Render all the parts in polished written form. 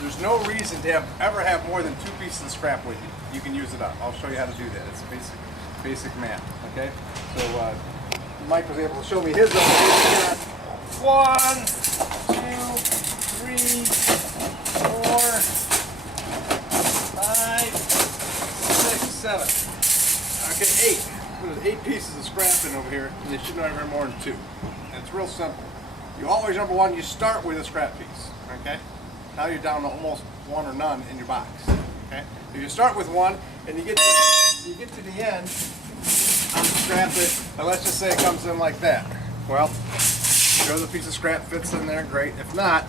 there's no reason to ever have more than 2 pieces of scrap with you. You can use it up. I'll show you how to do that. It's basic math. Okay. So Mike was able to show me his. 1, 2, 3, 4, 5, 6, 7. Okay, 8. There's 8 pieces of scrap in over here, and they should not have more than 2. And it's real simple. You always, number one, you start with a scrap piece. Okay. Now you're down to almost 1 or none in your box. Okay. If you start with 1 and you get to the end, scrap it, and let's just say it comes in like that. Well, there's a piece of scrap fits in there, great. If not,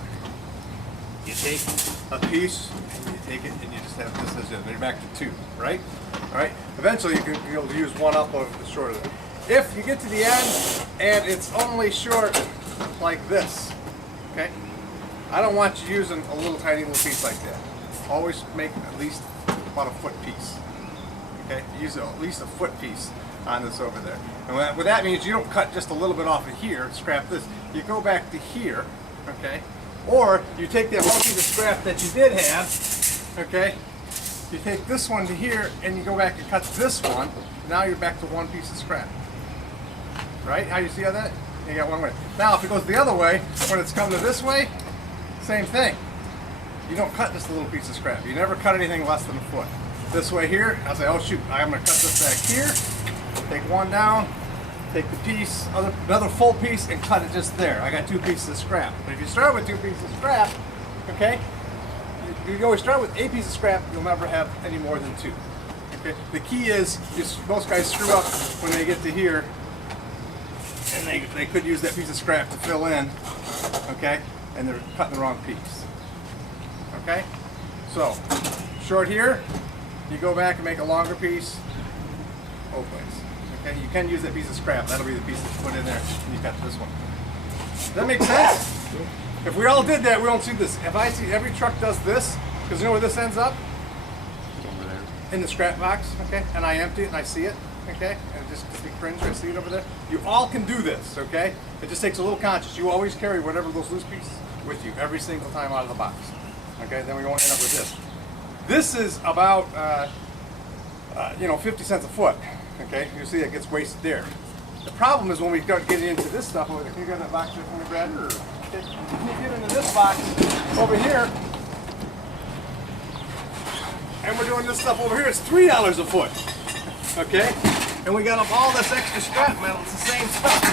you take a piece and you take it and you just have this as it. Then you're back to 2, right? All right. Eventually you'll use 1 up or short of it. If you get to the end and it's only short like this, okay? I don't want you using a little tiny little piece like that. Always make at least about a foot piece. Okay? Use at least a foot piece on this over there. And what that means, you don't cut just a little bit off of here, scrap this. You go back to here, okay? Or you take that one piece of scrap that you did have, okay? You take this one to here and you go back and cut this one. Now you're back to 1 piece of scrap. Right? How you see how that? You got 1 way. Now if it goes the other way, when it's coming this way, same thing. You don't cut just a little piece of scrap. You never cut anything less than a foot. This way here, I'll say, oh shoot, I'm going to cut this back here. Take 1 down, take the piece, another full piece, and cut it just there. I got 2 pieces of scrap. But if you start with 2 pieces of scrap, okay, you always start with 8 pieces of scrap, you'll never have any more than 2. Okay? The key is, most guys screw up when they get to here, and they could use that piece of scrap to fill in, okay, and they're cutting the wrong piece. Okay? So, short here, you go back and make a longer piece, both ways. Okay? You can use that piece of scrap. That'll be the piece that you put in there, and you cut this one. Does that make sense? If we all did that, we don't see this. If I see every truck does this, because you know where this ends up? Over there. In the scrap box, okay? And I empty it and I see it, okay? And just be cringe, I see it over there. You all can do this, okay? It just takes a little conscience. You always carry whatever those loose pieces with you every single time out of the box. Okay, then we won't end up with this. This is about, 50 cents a foot. Okay, you see it gets wasted there. The problem is when we start getting into this stuff over there. Can you get in that box there for me, Brad? Okay. When you get into this box over here, and we're doing this stuff over here, it's $3 a foot. Okay, and we got up all this extra scrap metal. It's the same stuff.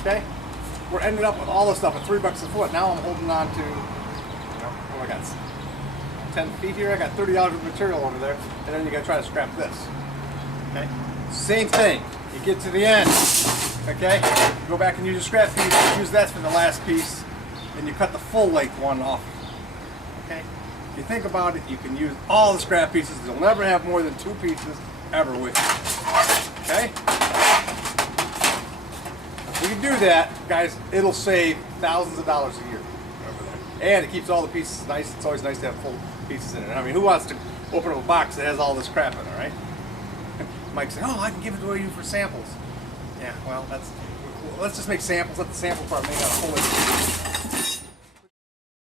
Okay, we're ending up with all this stuff at $3 a foot. Now I'm holding on to. I got 10 feet here, I got $30 of material over there, and then you gotta try to scrap this. Okay? Same thing. You get to the end, okay? You go back and use your scrap piece, use that for the last piece, and you cut the full length one off. Okay? If you think about it, you can use all the scrap pieces. You'll never have more than 2 pieces ever with you. Okay? If we can do that, guys, it'll save thousands of dollars a year. And it keeps all the pieces nice. It's always nice to have full pieces in it. I mean, who wants to open up a box that has all this crap in it, right? Mike said, oh, I can give it to you for samples. Yeah, well, let's just make samples. Let the sample part make out a whole